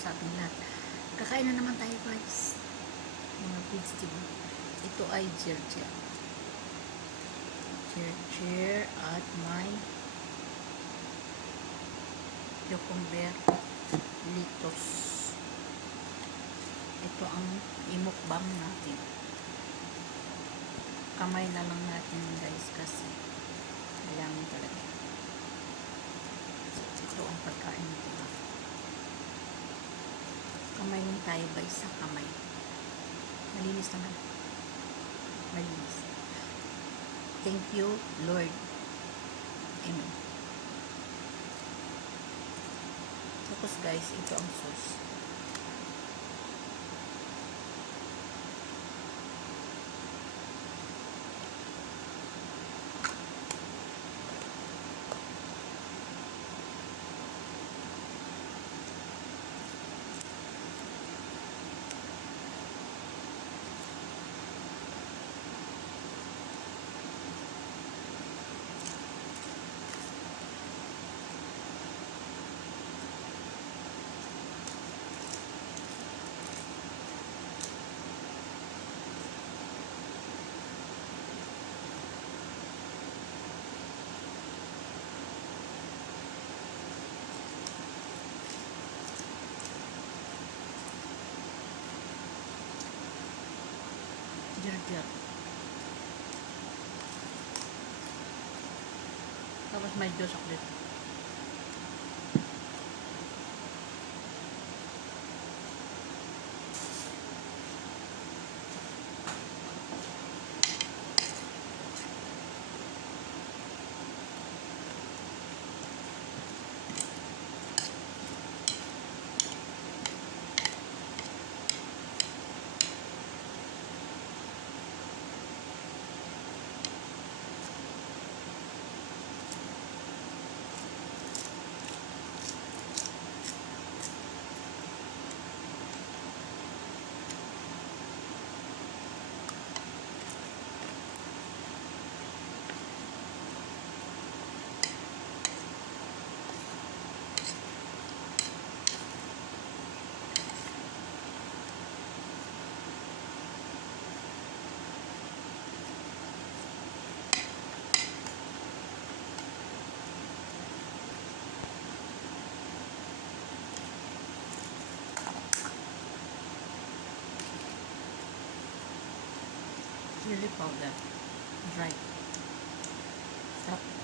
sa ating lahat. Kakain na naman tayo guys. Mga pigs, diba? Ito ay jerjer. Jerjer at may cucumber litos. Ito ang imukbang natin. Kamay na lang natin guys kasi kailangan talaga. Ito ang pagkain nito. Kamay lang tayo guys sa kamay. Malinis naman. Malinis. Thank you, Lord. Amen. Tapos guys, ito ang sauce. Jerjer. Tapos may juice ulit. Chili powder. Dry. Stop.